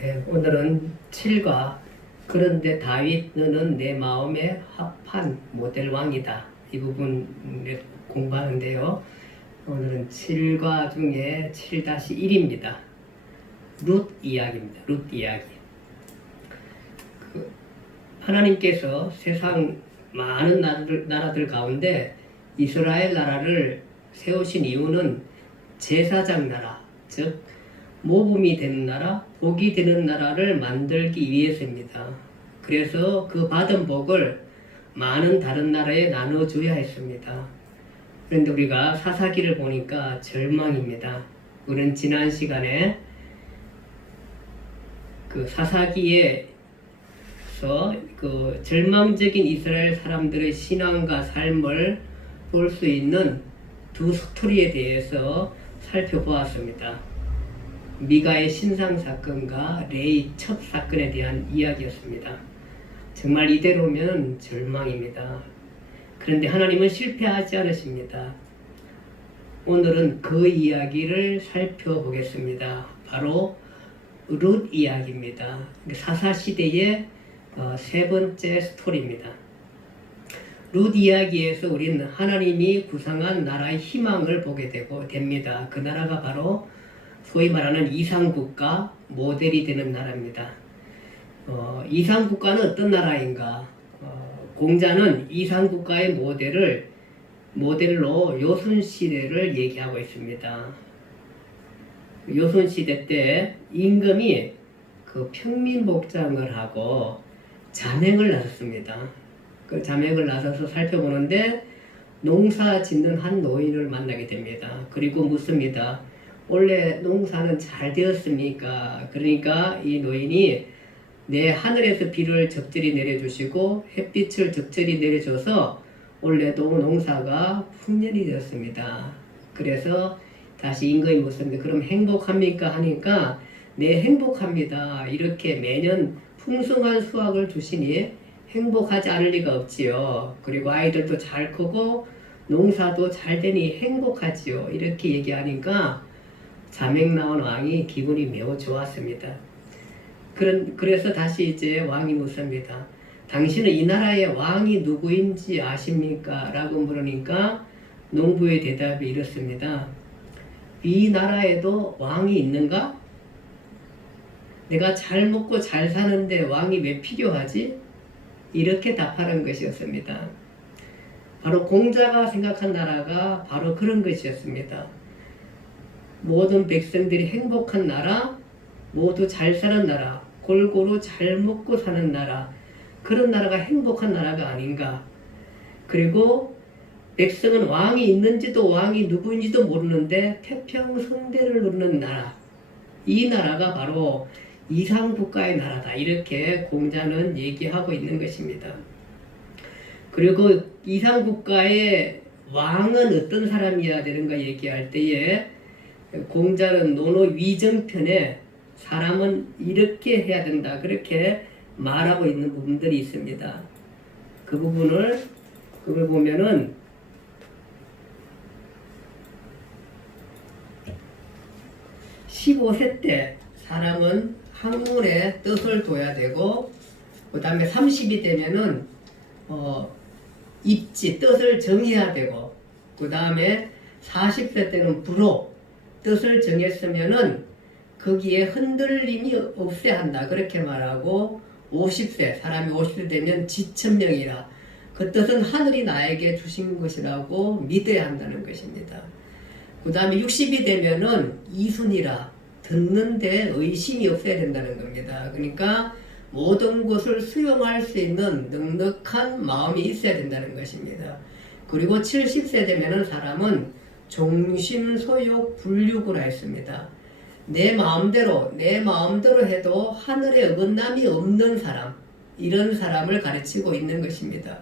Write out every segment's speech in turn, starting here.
오늘은 7과 그런데 다윗 너는 내 마음에 합한 모델 왕이다. 이 부분 공부하는데요. 오늘은 7과 중에 7-1입니다. 룻 이야기입니다. 룻 이야기. 하나님께서 세상 많은 나라들 가운데 이스라엘 나라를 세우신 이유는 제사장 나라, 즉 모범이 되는 나라, 복이 되는 나라를 만들기 위해서입니다. 그래서 그 받은 복을 많은 다른 나라에 나눠줘야 했습니다. 그런데 우리가 사사기를 보니까 절망입니다. 우리는 지난 시간에 그 사사기에서 그 절망적인 이스라엘 사람들의 신앙과 삶을 볼 수 있는 두 스토리에 대해서 살펴보았습니다. 미가의 신상 사건과 레이 첩 사건에 대한 이야기였습니다. 정말 이대로면 절망입니다. 그런데 하나님은 실패하지 않으십니다. 오늘은 그 이야기를 살펴보겠습니다. 바로 룻 이야기입니다. 사사시대의 세 번째 스토리입니다. 룻 이야기에서 우리는 하나님이 구상한 나라의 희망을 보게 됩니다. 그 나라가 바로 소위 말하는 이상국가 모델이 되는 나라입니다. 이상국가는 어떤 나라인가? 공자는 이상국가의 모델로 요순시대를 얘기하고 있습니다. 요순시대 때 임금이 그 평민복장을 하고 잠행을 나섰습니다. 그 잠행을 나서서 살펴보는데 농사 짓는 한 노인을 만나게 됩니다. 그리고 묻습니다. 원래 농사는 잘 되었습니까? 그러니까 이 노인이 내 하늘에서 비를 적절히 내려주시고 햇빛을 적절히 내려줘서 원래도 농사가 풍년이 되었습니다. 그래서 다시 임금이 묻습니다. 그럼 행복합니까? 하니까 네, 행복합니다. 이렇게 매년 풍성한 수확을 주시니 행복하지 않을 리가 없지요. 그리고 아이들도 잘 크고 농사도 잘 되니 행복하지요. 이렇게 얘기하니까 자mek 나온 왕이 기분이 매우 좋았습니다. 그래서 다시 이제 왕이 묻습니다. 당신은 이 나라의 왕이 누구인지 아십니까? 라고 물으니까 농부의 대답이 이렇습니다. 이 나라에도 왕이 있는가? 내가 잘 먹고 잘 사는데 왕이 왜 필요하지? 이렇게 답하는 것이었습니다. 바로 공자가 생각한 나라가 바로 그런 것이었습니다. 모든 백성들이 행복한 나라, 모두 잘 사는 나라, 골고루 잘 먹고 사는 나라, 그런 나라가 행복한 나라가 아닌가. 그리고 백성은 왕이 있는지도 왕이 누구인지도 모르는데 태평성대를 누리는 나라, 이 나라가 바로 이상국가의 나라다. 이렇게 공자는 얘기하고 있는 것입니다. 그리고 이상국가의 왕은 어떤 사람이어야 되는가 얘기할 때에 공자는 논어위정편에 사람은 이렇게 해야 된다. 그렇게 말하고 있는 부분들이 있습니다. 그걸 보면은 15세 때 사람은 학문에 뜻을 둬야 되고, 그 다음에 30이 되면은 입지, 뜻을 정해야 되고, 그 다음에 40세 때는 불호, 뜻을 정했으면은 거기에 흔들림이 없어야 한다. 그렇게 말하고, 50세, 사람이 50세 되면 지천명이라, 그 뜻은 하늘이 나에게 주신 것이라고 믿어야 한다는 것입니다. 그 다음에 60이 되면은 이순이라, 듣는데 의심이 없어야 된다는 겁니다. 그러니까 모든 것을 수용할 수 있는 넉넉한 마음이 있어야 된다는 것입니다. 그리고 70세 되면은 사람은 종심소욕 불육으로 했습니다. 내 마음대로 해도 하늘에 어긋남이 없는 사람, 이런 사람을 가르치고 있는 것입니다.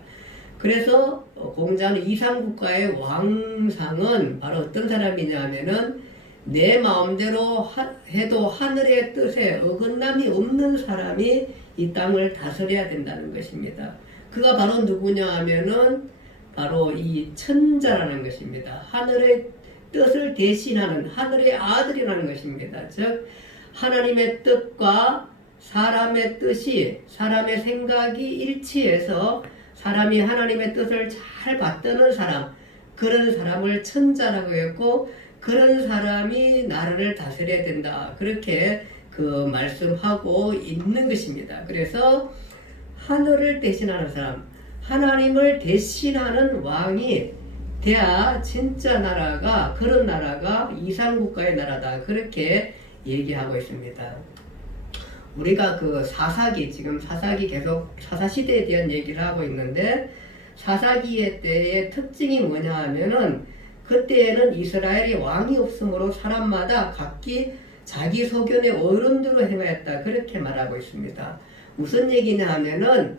그래서 공자는 이상국가의 왕상은 바로 어떤 사람이냐 하면은 내 마음대로 해도 하늘의 뜻에 어긋남이 없는 사람이 이 땅을 다스려야 된다는 것입니다. 그가 바로 누구냐 하면은 바로 이 천자라는 것입니다. 하늘의 뜻을 대신하는 하늘의 아들이라는 것입니다. 즉 하나님의 뜻과 사람의 뜻이, 사람의 생각이 일치해서 사람이 하나님의 뜻을 잘 받드는 사람, 그런 사람을 천자라고 했고, 그런 사람이 나라를 다스려야 된다. 그렇게 그 말씀하고 있는 것입니다. 그래서 하늘을 대신하는 사람, 하나님을 대신하는 왕이 돼야 진짜 나라가, 그런 나라가 이상국가의 나라다. 그렇게 얘기하고 있습니다. 우리가 그 사사기, 지금 사사기 계속 사사시대에 대한 얘기를 하고 있는데, 사사기의 때의 특징이 뭐냐 하면은, 그때에는 이스라엘이 왕이 없으므로 사람마다 각기 자기 소견의 어른대로 행하였다. 그렇게 말하고 있습니다. 무슨 얘기냐 하면은,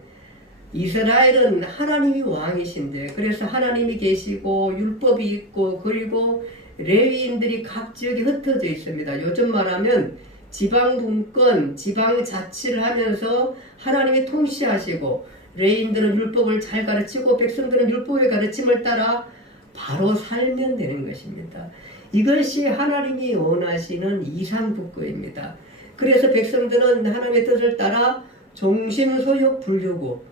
이스라엘은 하나님이 왕이신데, 그래서 하나님이 계시고 율법이 있고, 그리고 레위인들이 각 지역에 흩어져 있습니다. 요즘 말하면 지방분권, 지방자치를 하면서 하나님이 통치하시고, 레위인들은 율법을 잘 가르치고 백성들은 율법의 가르침을 따라 바로 살면 되는 것입니다. 이것이 하나님이 원하시는 이상국가입니다. 그래서 백성들은 하나님의 뜻을 따라 정심소욕불유고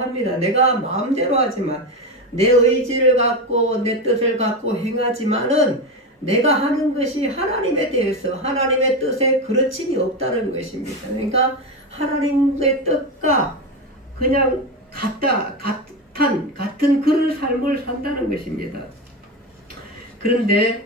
합니다. 내가 마음대로 하지만, 내 의지를 갖고 내 뜻을 갖고 행하지만은 내가 하는 것이 하나님에 대해서 하나님의 뜻에 그르침이 없다는 것입니다. 그러니까 하나님의 뜻과 그냥 같은 그런 삶을 산다는 것입니다. 그런데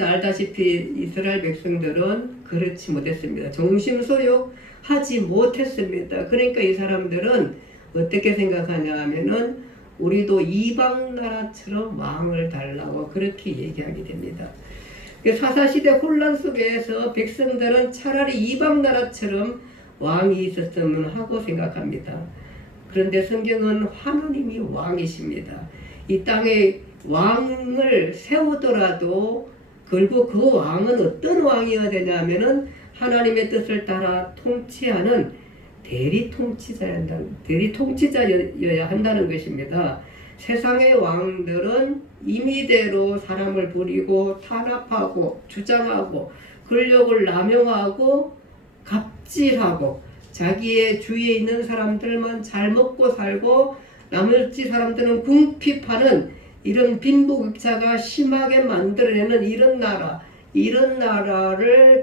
알다시피 이스라엘 백성들은 그렇지 못했습니다. 정심소욕하지 못했습니다. 그러니까 이 사람들은 어떻게 생각하냐 하면은, 우리도 이방 나라처럼 왕을 달라고 그렇게 얘기하게 됩니다. 사사시대 혼란 속에서 백성들은 차라리 이방 나라처럼 왕이 있었으면 하고 생각합니다. 그런데 성경은 하나님이 왕이십니다. 이 땅에 왕을 세우더라도 결국 그 왕은 어떤 왕이어야 되냐면은, 하나님의 뜻을 따라 통치하는 대리 통치자여야 한다는 것입니다. 세상의 왕들은 임의대로 사람을 부리고 탄압하고 주장하고 권력을 남용하고 갑질하고 자기의 주위에 있는 사람들만 잘 먹고 살고 나머지 사람들은 궁핍하는 이런 빈부격차가 심하게 만들어내는 이런 나라를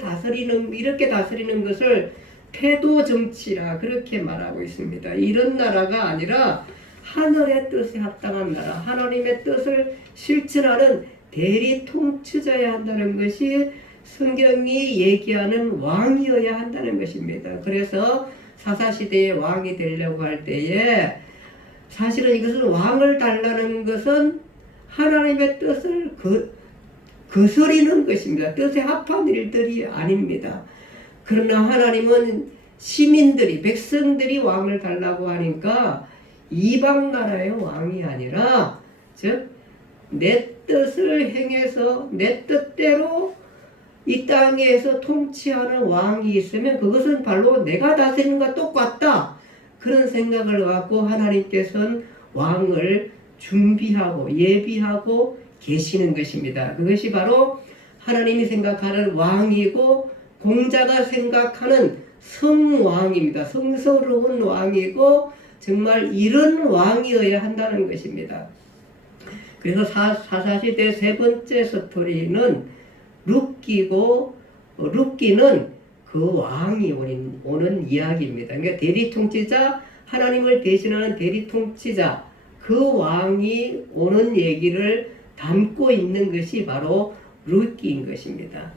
이렇게 다스리는 것을 태도 정치라 그렇게 말하고 있습니다. 이런 나라가 아니라 하늘의 뜻에 합당한 나라, 하나님의 뜻을 실천하는 대리 통치자여야 한다는 것이 성경이 얘기하는 왕이어야 한다는 것입니다. 그래서 사사시대의 왕이 되려고 할 때에 사실은 이것은 왕을 달라는 것은 하나님의 뜻을 거스리는 것입니다. 뜻에 합한 일들이 아닙니다. 그러나 하나님은 백성들이 왕을 달라고 하니까 이방 나라의 왕이 아니라, 즉 내 뜻을 행해서 내 뜻대로 이 땅에서 통치하는 왕이 있으면 그것은 바로 내가 다스리는 것과 똑같다. 그런 생각을 갖고 하나님께서는 왕을 준비하고 예비하고 계시는 것입니다. 그것이 바로 하나님이 생각하는 왕이고 공자가 생각하는 성왕입니다. 성스러운 왕이고 정말 이런 왕이어야 한다는 것입니다. 그래서 사사시대 세 번째 스토리는 룻기고, 룻기는 그 왕이 오는 이야기입니다. 그러니까 대리통치자, 하나님을 대신하는 대리통치자, 그 왕이 오는 얘기를 담고 있는 것이 바로 룻기인 것입니다.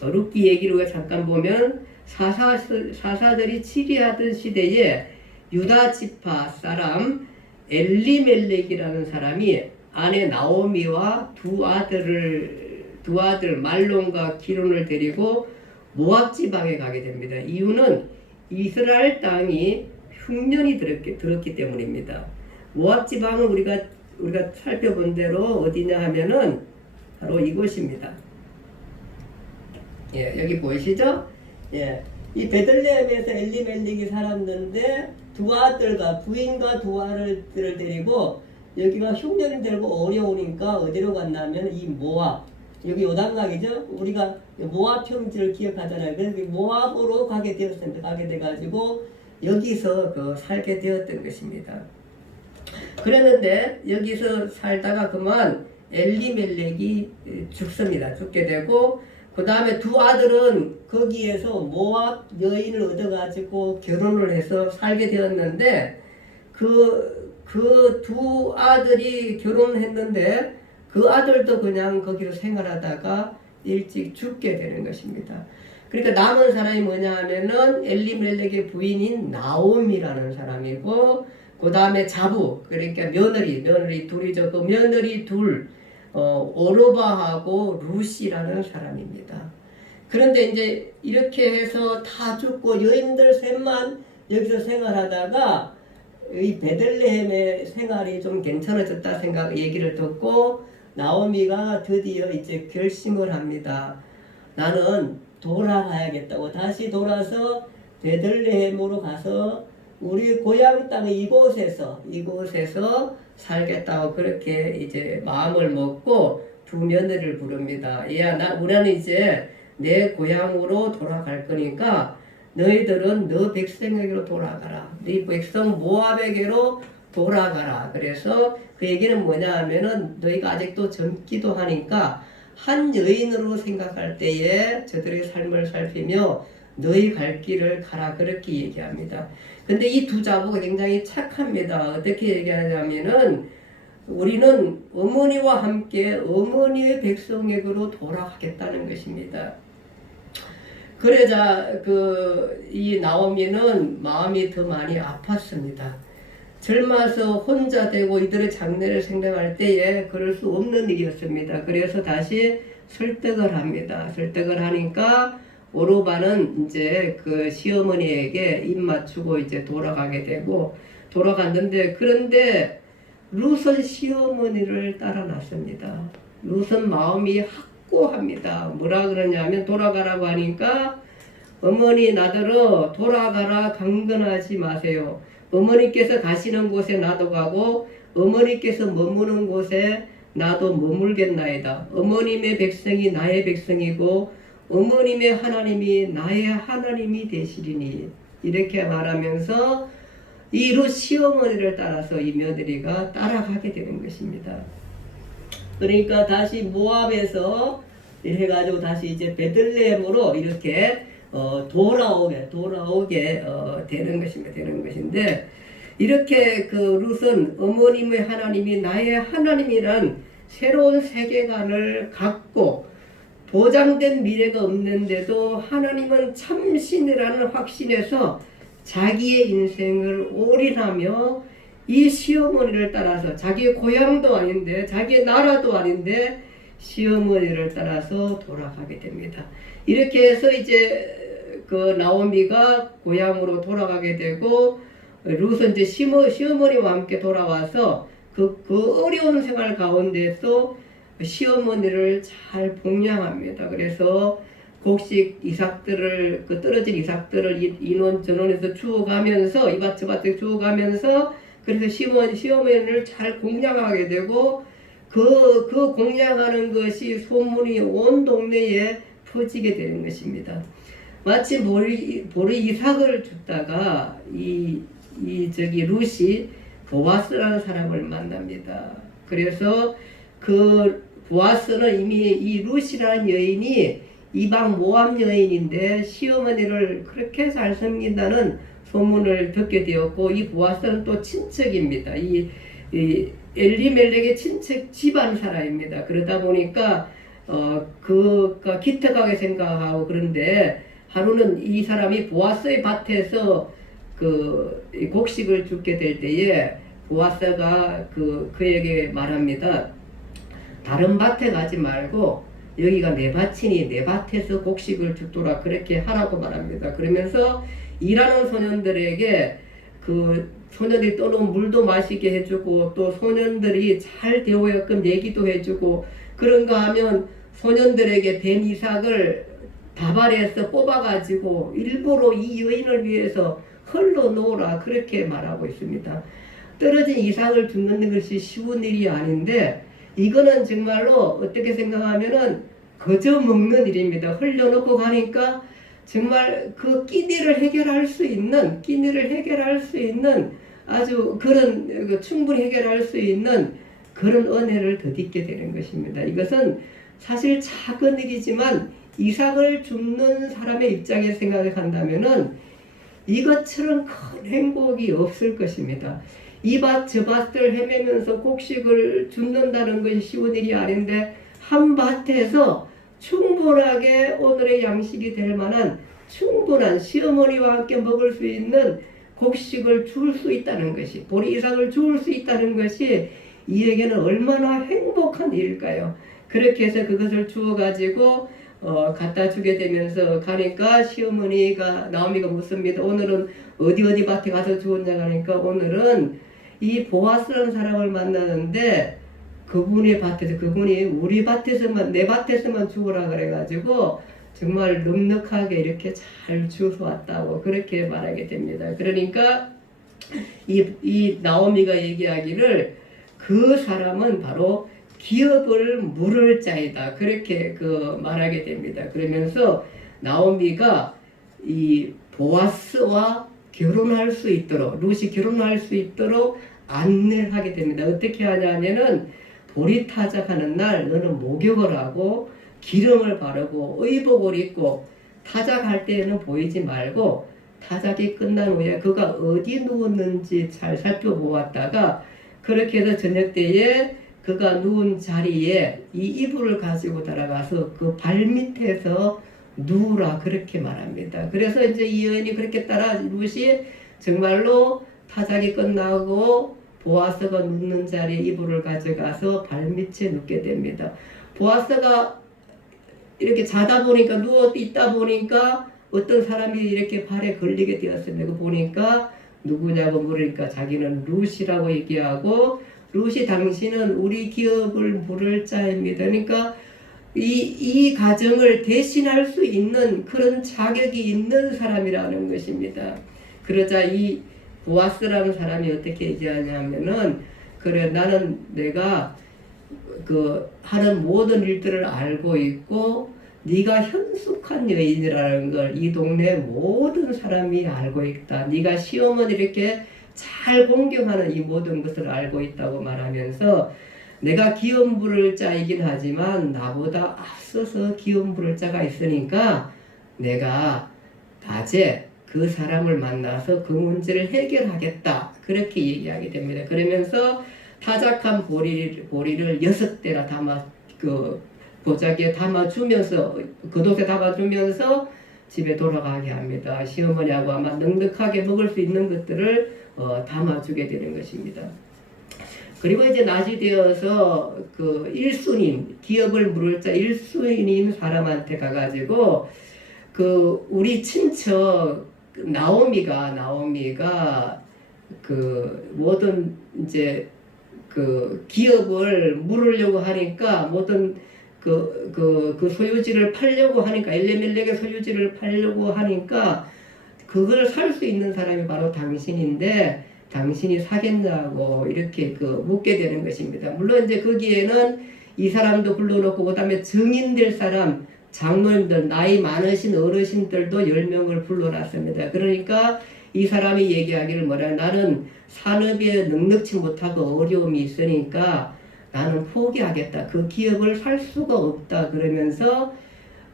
룻기 얘기를 잠깐 보면, 사사들이 치리하던 시대에 유다 지파 사람 엘리멜렉이라는 사람이 아내 나오미와 두 아들 말론과 기론을 데리고 모압 지방에 가게 됩니다. 이유는 이스라엘 땅이 흉년이 들었기 때문입니다. 모압 지방은 우리가 살펴본 대로 어디냐 하면은 바로 이곳입니다. 예, 여기 보이시죠? 예, 이 베들레헴에서 엘리멜렉이 살았는데 부인과 두 아들을 데리고 여기가 흉년이 들고 어려우니까 어디로 갔냐면 이 모압 여기 요단강이죠. 우리가 모압 평지를 기억하잖아요. 그래서 모압으로 가게 되었습니다. 가게 돼가지고 여기서 살게 되었던 것입니다. 그랬는데 여기서 살다가 그만 엘리멜렉이 죽습니다. 죽게 되고 그 다음에 두 아들은 거기에서 모압 여인을 얻어가지고 결혼을 해서 살게 되었는데 그 두 아들이 결혼했는데 그 아들도 그냥 거기서 생활하다가 일찍 죽게 되는 것입니다. 그러니까 남은 사람이 뭐냐 하면은 엘리멜렉의 부인인 나옴이라는 사람이고 그 다음에 자부 그러니까 며느리 둘이죠. 그 며느리 둘 오르바하고 루시라는 사람입니다. 그런데 이제 이렇게 해서 다 죽고 여인들 셋만 여기서 생활하다가 이 베들레헴의 생활이 좀 괜찮아졌다 얘기를 듣고 나오미가 드디어 이제 결심을 합니다. 나는 돌아가야겠다고 다시 돌아서 베들레헴으로 가서 우리 고향 땅 이곳에서 살겠다고 그렇게 이제 마음을 먹고 두 며느리를 부릅니다. 야, 우리는 이제 내 고향으로 돌아갈 거니까 너희들은 너 백성에게로 돌아가라. 네 백성 모압에게로 돌아가라. 그래서 그 얘기는 뭐냐 하면은 너희가 아직도 젊기도 하니까 한 여인으로 생각할 때에 저들의 삶을 살피며 너희 갈 길을 가라. 그렇게 얘기합니다. 근데 이 두 자부가 굉장히 착합니다. 어떻게 얘기하냐면은 우리는 어머니와 함께 어머니의 백성에게로 돌아가겠다는 것입니다. 그러자 이 나오미는 마음이 더 많이 아팠습니다. 젊어서 혼자 되고 이들의 장래를 생각할 때에 그럴 수 없는 일이었습니다. 그래서 다시 설득을 합니다. 설득을 하니까 오르바는 이제 그 시어머니에게 입 맞추고 이제 돌아가게 되고 돌아갔는데 그런데 룻은 시어머니를 따라 났습니다. 룻은 마음이 확고합니다. 뭐라 그러냐면 돌아가라고 하니까 어머니 나더러 돌아가라 강건하지 마세요. 어머니께서 가시는 곳에 나도 가고 어머니께서 머무는 곳에 나도 머물겠나이다. 어머님의 백성이 나의 백성이고 어머님의 하나님이 나의 하나님이 되시리니 이렇게 말하면서 이 룻 시어머니를 따라서 이 며느리가 따라가게 되는 것입니다. 그러니까 다시 모압에서 해가지고 다시 이제 베들레헴으로 이렇게 돌아오게 되는 것입니다. 되는 것인데 이렇게 그 룻은 어머님의 하나님이 나의 하나님이란 새로운 세계관을 갖고 보장된 미래가 없는데도 하나님은 참신이라는 확신에서 자기의 인생을 올인하며 이 시어머니를 따라서 자기의 고향도 아닌데 자기의 나라도 아닌데 시어머니를 따라서 돌아가게 됩니다. 이렇게 해서 이제 그 나오미가 고향으로 돌아가게 되고 룻은 이제 시어머니와 함께 돌아와서 그 어려운 생활 가운데서 시어머니를 잘 봉양합니다. 그래서 곡식 이삭들을 떨어진 이삭들을 이논 저논에서 주워가면서 이밭저밭에 주워가면서 그래서 시어머니를 잘 공양하게 되고 그 공양하는 것이 소문이 온 동네에 퍼지게 되는 것입니다. 마치 보리 이삭을 줍다가 룻이 보아스라는 사람을 만납니다. 그래서 그 보아스는 이미 이 룻이라는 여인이 이방 모압 여인인데 시어머니를 그렇게 잘 섬긴다는 소문을 듣게 되었고 이 보아스는 또 친척입니다. 이 엘리멜렉의 친척 집안 사람입니다. 그러다 보니까 그가 기특하게 생각하고 그런데 하루는 이 사람이 보아스의 밭에서 그 곡식을 줍게 될 때에 보아스가 그에게 말합니다. 다른 밭에 가지 말고 여기가 내 밭이니 내 밭에서 곡식을 줍도록 그렇게 하라고 말합니다. 그러면서 일하는 소년들에게 그 소년들이 떠놓은 물도 마시게 해주고 또 소년들이 잘 대우하게끔 얘기도 해주고 그런가 하면 소년들에게 된 이삭을 다발에서 뽑아가지고 일부러 이 여인을 위해서 흘러놓으라 그렇게 말하고 있습니다. 떨어진 이삭을 줍는 것이 쉬운 일이 아닌데 이거는 정말로 어떻게 생각하면은 거저 먹는 일입니다. 흘려놓고 가니까 정말 그 끼니를 해결할 수 있는 아주 그런 충분히 해결할 수 있는 그런 은혜를 덧입게 되는 것입니다. 이것은 사실 작은 일이지만 이삭을 줍는 사람의 입장에 생각한다면은 이것처럼 큰 행복이 없을 것입니다. 이 밭 저 밭을 헤매면서 곡식을 줍는다는 것이 쉬운 일이 아닌데 한 밭에서 충분하게 오늘의 양식이 될 만한 충분한 시어머니와 함께 먹을 수 있는 곡식을 줄 수 있다는 것이, 보리 이삭을 줄 수 있다는 것이 이에게는 얼마나 행복한 일일까요? 그렇게 해서 그것을 주어가지고 갖다 주게 되면서 가니까 시어머니가 나오미가 묻습니다. 오늘은 어디 밭에 가서 주었냐 하니까 오늘은 이 보아스라는 사람을 만나는데 그분의 밭에서, 그분이 우리 밭에서만, 내 밭에서만 주우라 그래가지고 정말 넉넉하게 이렇게 잘 주워서 왔다고 그렇게 말하게 됩니다. 그러니까 이 나오미가 얘기하기를 그 사람은 바로 기업을 물을 자이다 그렇게 말하게 됩니다. 그러면서 나오미가 이 보아스와 결혼할 수 있도록, 룻이 결혼할 수 있도록 안내를 하게 됩니다. 어떻게 하냐면은 보리 타작하는 날 너는 목욕을 하고 기름을 바르고 의복을 입고 타작할 때에는 보이지 말고 타작이 끝난 후에 그가 어디 누웠는지 잘 살펴보았다가 그렇게 해서 저녁 때에 그가 누운 자리에 이 이불을 가지고 들어가서 그 발밑에서 누우라 그렇게 말합니다. 그래서 이제 이 여인이 그렇게 따라 룻이 정말로 타작이 끝나고 보아스가 눕는 자리에 이불을 가져가서 발밑에 눕게 됩니다. 보아스가 이렇게 자다 보니까 누워 있다 보니까 어떤 사람이 이렇게 발에 걸리게 되었습니다. 그 보니까 누구냐고 물으니까 자기는 룻이라고 얘기하고 룻이 당신은 우리 기업을 물을 자입니다. 그러니까 이 가정을 대신할 수 있는 그런 자격이 있는 사람이라는 것입니다. 그러자 이 보아스라는 사람이 어떻게 얘기하냐면은 그래 나는 내가 하는 모든 일들을 알고 있고 네가 현숙한 여인이라는 걸 이 동네 모든 사람이 알고 있다. 네가 시어머니 이렇게 잘 공경하는 이 모든 것을 알고 있다고 말하면서 내가 기업 부를 자이긴 하지만 나보다 앞서서 기업 부를 자가 있으니까 내가 낮에 그 사람을 만나서 그 문제를 해결하겠다. 그렇게 얘기하게 됩니다. 그러면서 타작한 보리를 6대나 담아 보자기에 담아주면서 겉옷에 담아주면서 집에 돌아가게 합니다. 시어머니하고 아마 넉넉하게 먹을 수 있는 것들을 담아주게 되는 것입니다. 그리고 이제 낮이 되어서 기업을 물을 자 1순인 사람한테 가가지고 우리 친척 나오미가 모든 이제 기업을 물으려고 하니까 모든 소유지를 팔려고 하니까 엘레멜렉의 소유지를 팔려고 하니까 그걸 살 수 있는 사람이 바로 당신인데 당신이 사겠냐고 이렇게 묻게 되는 것입니다. 물론 이제 거기에는 이 사람도 불러놓고 그다음에 증인될 사람 장로님들 나이 많으신 어르신들도 10명을 불러놨습니다. 그러니까 이 사람이 얘기하기를 나는 산업에 넉넉지 못하고 어려움이 있으니까 나는 포기하겠다. 그 기업을 살 수가 없다. 그러면서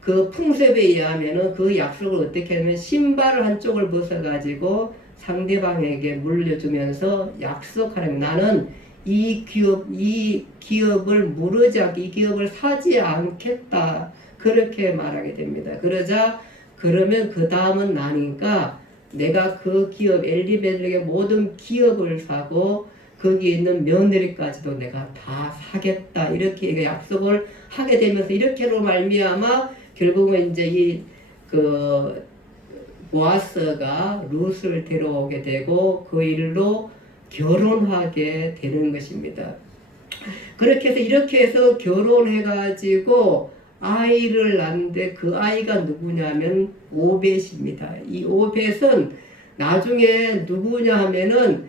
그 풍습에 의하면은 그 약속을 어떻게 하면 신발을 한쪽을 벗어가지고 상대방에게 물려주면서 약속하려면 나는 이 기업을 무르지 않게 이 기업을 사지 않겠다. 그렇게 말하게 됩니다. 그러면 그 다음은 나니까 내가 그 기업 엘리멜렉의 모든 기업을 사고 거기에 있는 며느리까지도 내가 다 사겠다 이렇게 약속을 하게 되면서 이렇게로 말미암아 결국은 이제 보아스가 룻을 데려오게 되고 그 일로 결혼하게 되는 것입니다. 이렇게 해서 결혼해가지고 아이를 낳는데 그 아이가 누구냐면 오벳입니다. 이 오벳은 나중에 누구냐 하면은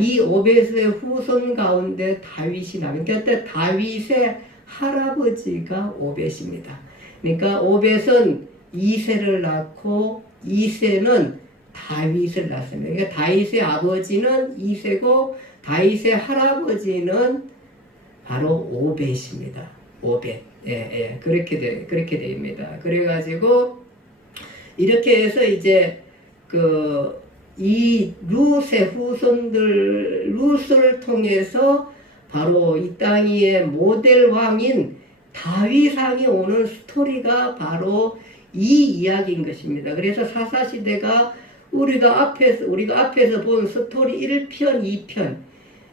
이 오벳의 후손 가운데 다윗이 나옵니다. 그때 다윗의 할아버지가 오벳입니다. 그러니까 오벳은 이새를 낳고 이새는 다윗을 낳습니다. 그러니까 다윗의 아버지는 이새고 다윗의 할아버지는 바로 오벳입니다. 오벳. 그렇게 됩니다. 그래가지고 이렇게 해서 이제 이 룻의 후손들 룻을 통해서 바로 이 땅 위의 모델 왕인 다윗 왕이 오는 스토리가 바로 이 이야기인 것입니다. 그래서 사사시대가 우리가 앞에서 본 스토리 1편, 2편,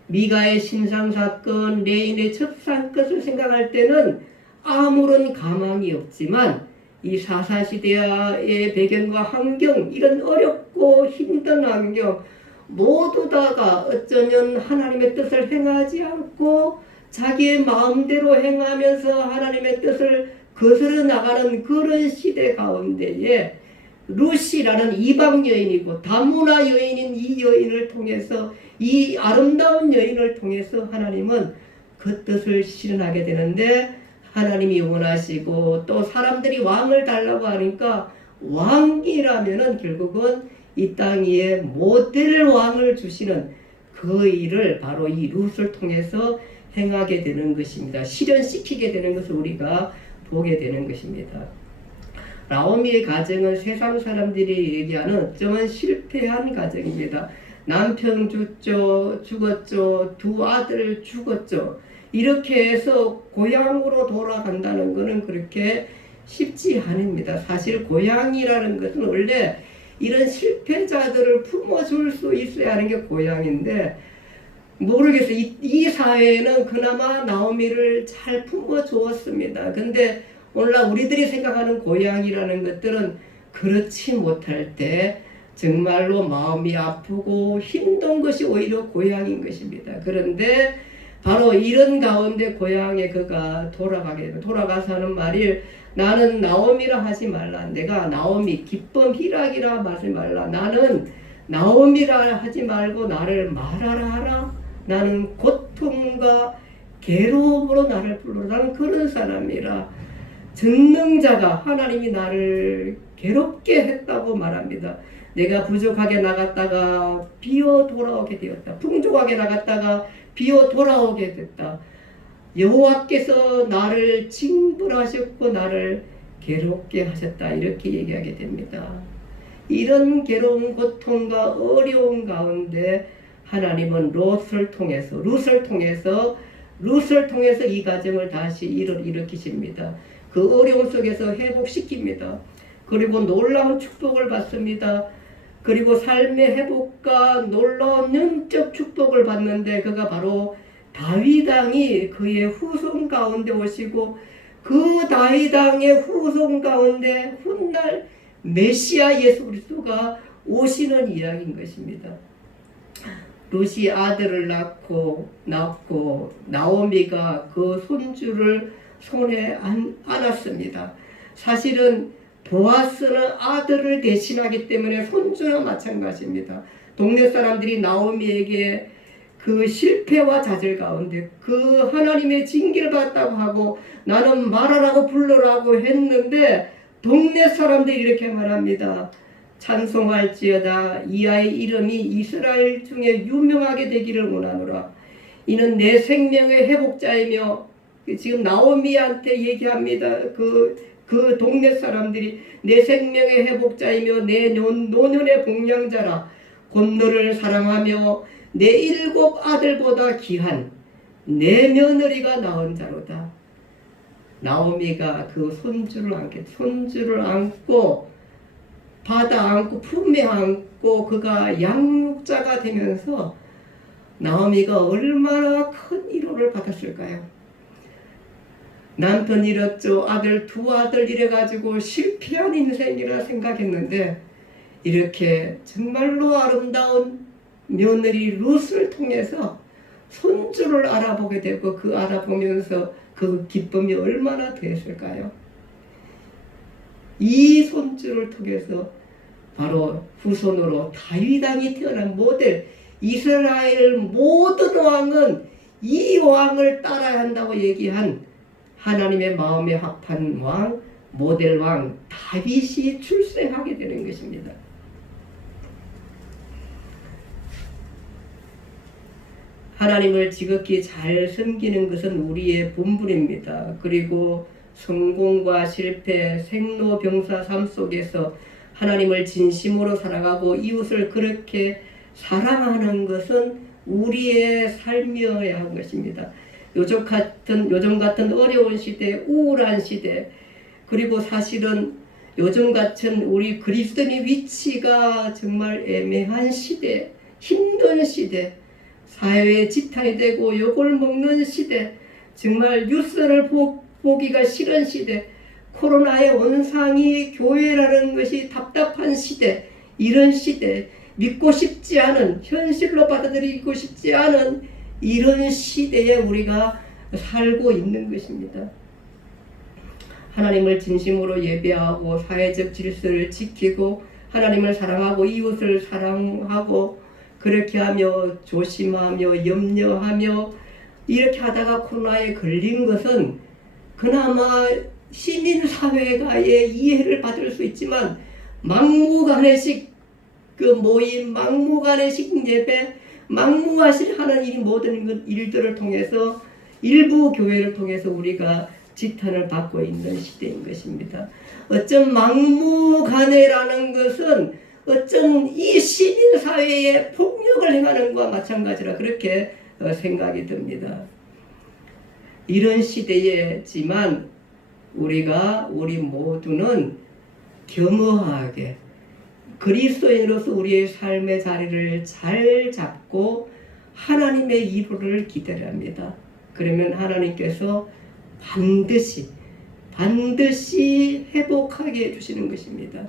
미가의 신상사건, 레인의 첩사건을 생각할 때는 아무런 가망이 없지만 이 사사시대의 배경과 환경, 이런 어렵고 힘든 환경 모두 다가 어쩌면 하나님의 뜻을 행하지 않고 자기의 마음대로 행하면서 하나님의 뜻을 거스러 나가는 그런 시대 가운데에 룻이라는 이방 여인이고 다문화 여인인 이 여인을 통해서, 이 아름다운 여인을 통해서 하나님은 그 뜻을 실현하게 되는데, 하나님이 원하시고 또 사람들이 왕을 달라고 하니까 왕이라면은 결국은 이 땅 위에 모델 왕을 주시는 그 일을 바로 이 룻을 통해서 행하게 되는 것입니다. 실현시키게 되는 것을 우리가 보게 되는 것입니다. 나오미의 가정은 세상 사람들이 얘기하는 어쩌면 실패한 가정입니다. 남편 죽었죠. 두 아들 죽었죠. 이렇게 해서 고향으로 돌아간다는 것은 그렇게 쉽지 않습니다. 사실 고향이라는 것은 원래 이런 실패자들을 품어줄 수 있어야 하는 게 고향인데, 모르겠어요. 이 사회는 그나마 나오미를 잘 품어주었습니다. 근데 오늘날 우리들이 생각하는 고향이라는 것들은 그렇지 못할 때 정말로 마음이 아프고 힘든 것이 오히려 고향인 것입니다. 그런데 바로 이런 가운데 고향에 그가 돌아가서 하는 말이, 나는 나오미라 하지 말라. 내가 나오미, 기쁨 희락이라 하지 말라. 나는 나오미라 하지 말고 나를 말하라 하라. 나는 고통과 괴로움으로 나를 불러라. 나는 그런 사람이라. 전능자가 하나님이 나를 괴롭게 했다고 말합니다. 내가 부족하게 나갔다가 비어 돌아오게 되었다. 풍족하게 나갔다가 비어 돌아오게 됐다. 여호와께서 나를 징벌하셨고 나를 괴롭게 하셨다. 이렇게 얘기하게 됩니다. 이런 괴로운 고통과 어려운 가운데 하나님은 룻을 통해서 이 가정을 다시 일으키십니다. 그 어려움 속에서 회복시킵니다. 그리고 놀라운 축복을 받습니다. 그리고 삶의 회복과 놀라운 영적 축복을 받는데, 그가 바로 다윗 왕이 그의 후손 가운데 오시고, 그 다윗 왕의 후손 가운데 훗날 메시아 예수 그리스도가 오시는 이야기인 것입니다. 룻이 아들을 낳고 나오미가 그 손주를 손에 안았습니다. 사실은 보아스는 아들을 대신하기 때문에 손주는 마찬가지입니다. 동네 사람들이 나오미에게 그 실패와 좌절 가운데 그 하나님의 징계를 받았다고 하고 나는 말하라고 불러라고 했는데, 동네 사람들이 이렇게 말합니다. 찬송할지어다. 이 아이 이름이 이스라엘 중에 유명하게 되기를 원하노라. 이는 내 생명의 회복자이며, 지금 나오미한테 얘기합니다. 그 동네 사람들이 내 생명의 회복자이며 내 노년의 복량자라. 곧 너를 사랑하며 내 7 아들보다 귀한 내 며느리가 낳은 자로다. 나오미가 그 손주를 안고 받아 안고 품에 안고 그가 양육자가 되면서 나오미가 얼마나 큰 위로를 받았을까요? 남편 잃었죠. 두 아들 잃어가지고 실패한 인생이라 생각했는데, 이렇게 정말로 아름다운 며느리 룻을 통해서 손주를 알아보게 되고, 그 알아보면서 그 기쁨이 얼마나 됐을까요? 이 손주를 통해서 바로 후손으로 다윗 왕이 태어난 모델, 이스라엘 모든 왕은 이 왕을 따라야 한다고 얘기한 하나님의 마음에 합한 왕, 모델 왕 다윗이 출생하게 되는 것입니다. 하나님을 지극히 잘 섬기는 것은 우리의 본분입니다. 그리고 성공과 실패, 생로병사 삶 속에서 하나님을 진심으로 사랑하고 이웃을 그렇게 사랑하는 것은 우리의 삶이어야 한 것입니다. 요즘 같은 어려운 시대, 우울한 시대, 그리고 사실은 요즘 같은 우리 그리스도인의 위치가 정말 애매한 시대, 힘든 시대, 사회의 지탄이 되고 욕을 먹는 시대, 정말 뉴스를 보기가 싫은 시대, 코로나의 원상이 교회라는 것이 답답한 시대, 이런 시대, 믿고 싶지 않은, 현실로 받아들이고 싶지 않은 이런 시대에 우리가 살고 있는 것입니다. 하나님을 진심으로 예배하고 사회적 질서를 지키고 하나님을 사랑하고 이웃을 사랑하고 그렇게 하며 조심하며 염려하며 이렇게 하다가 코로나에 걸린 것은 그나마 시민사회가의 이해를 받을 수 있지만 막무가내식 그 모임, 막무가내식 예배, 막무가내식 하는 이 모든 일들을 통해서 일부 교회를 통해서 우리가 지탄을 받고 있는 시대인 것입니다. 어쩜 막무가내라는 것은 어쩜 이 시민사회에 폭력을 행하는 것과 마찬가지라 그렇게 생각이 듭니다. 이런 시대이지만 우리 모두는 겸허하게 그리스도인으로서 우리의 삶의 자리를 잘 잡고 하나님의 일호를 기다려야 합니다. 그러면 하나님께서 반드시 회복하게 해주시는 것입니다.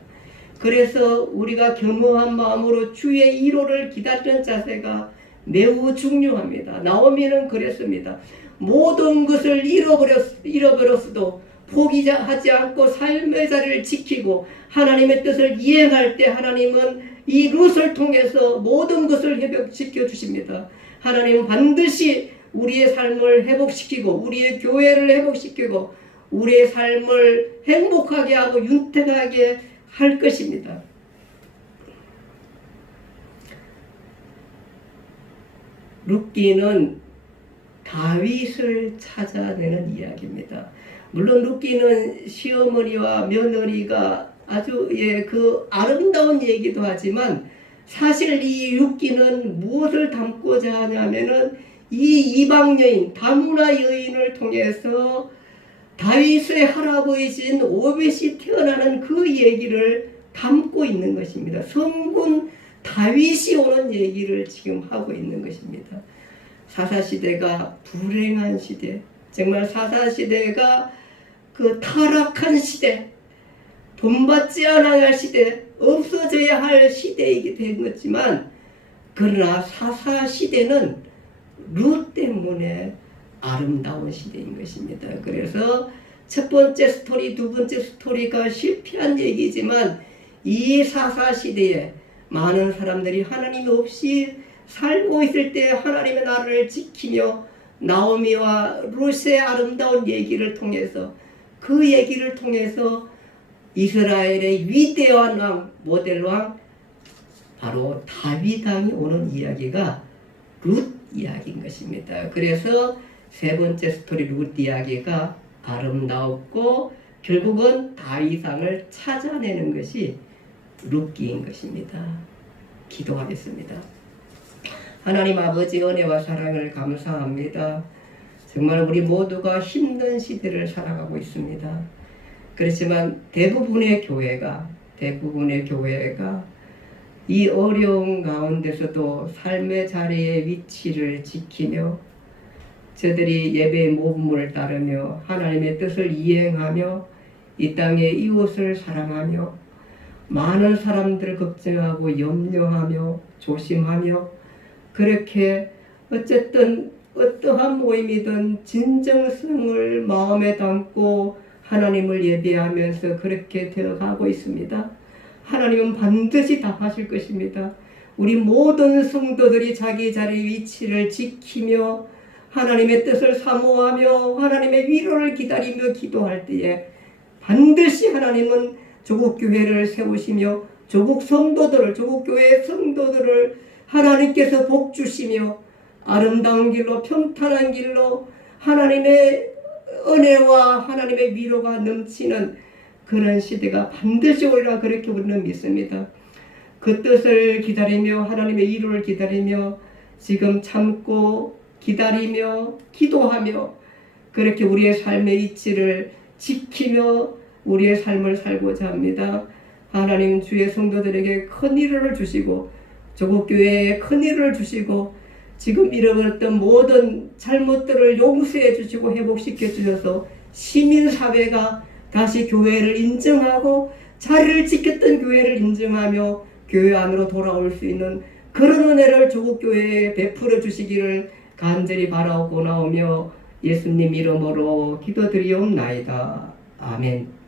그래서 우리가 겸허한 마음으로 주의 일호를 기다리는 자세가 매우 중요합니다. 나오미는 그랬습니다. 모든 것을 잃어버렸어도 포기하지 않고 삶의 자리를 지키고 하나님의 뜻을 이행할 때 하나님은 이 룻을 통해서 모든 것을 회복시켜 주십니다. 하나님은 반드시 우리의 삶을 회복시키고 우리의 교회를 회복시키고 우리의 삶을 행복하게 하고 윤택하게 할 것입니다. 룻기는 다윗을 찾아내는 이야기입니다. 물론 룻기는 시어머니와 며느리가 아주 그 아름다운 얘기도 하지만 사실 이 룻기는 무엇을 담고자 하냐면은 이 이방 여인 다문화 여인을 통해서 다윗의 할아버지인 오벳이 태어나는 그 얘기를 담고 있는 것입니다. 성군 다윗이 오는 얘기를 지금 하고 있는 것입니다. 사사시대가 불행한 시대, 정말 사사시대가 그 타락한 시대, 본받지 않아야 할 시대, 없어져야 할 시대이게 된 거지만 그러나 사사시대는 룻 때문에 아름다운 시대인 것입니다. 그래서 첫 번째 스토리, 두 번째 스토리가 실패한 얘기지만 이 사사시대에 많은 사람들이 하나님 없이 살고 있을 때 하나님의 나라를 지키며 나오미와 룻의 아름다운 얘기를 통해서 그 얘기를 통해서 이스라엘의 위대한 왕, 모델 왕 바로 다윗 왕이 오는 이야기가 룻 이야기인 것입니다. 그래서 세 번째 스토리 룻 이야기가 아름다웠고 결국은 다윗 왕을 찾아내는 것이 룻기인 것입니다. 기도하겠습니다. 하나님 아버지 은혜와 사랑을 감사합니다. 정말 우리 모두가 힘든 시대를 살아가고 있습니다. 그렇지만 대부분의 교회가 이 어려운 가운데서도 삶의 자리의 위치를 지키며 저들이 예배의 모범을 따르며 하나님의 뜻을 이행하며 이 땅의 이웃을 사랑하며 많은 사람들을 걱정하고 염려하며 조심하며 그렇게 어쨌든 어떠한 모임이든 진정성을 마음에 담고 하나님을 예배하면서 그렇게 되어가고 있습니다. 하나님은 반드시 답하실 것입니다. 우리 모든 성도들이 자기 자리의 위치를 지키며 하나님의 뜻을 사모하며 하나님의 위로를 기다리며 기도할 때에 반드시 하나님은 조국교회를 세우시며 조국 성도들을, 조국교회 성도들을 하나님께서 복 주시며 아름다운 길로, 평탄한 길로 하나님의 은혜와 하나님의 위로가 넘치는 그런 시대가 반드시 오리라, 그렇게 우리는 믿습니다. 그 뜻을 기다리며 하나님의 위로를 기다리며 지금 참고 기다리며 기도하며 그렇게 우리의 삶의 이치를 지키며 우리의 삶을 살고자 합니다. 하나님 주의 성도들에게 큰 위로를 주시고 조국교회에 큰 위로를 주시고 지금 잃어버렸던 모든 잘못들을 용서해 주시고 회복시켜 주셔서 시민사회가 다시 교회를 인정하고 자리를 지켰던 교회를 인정하며 교회 안으로 돌아올 수 있는 그런 은혜를 조국교회에 베풀어 주시기를 간절히 바라옵고 나오며 예수님 이름으로 기도드리옵나이다. 아멘.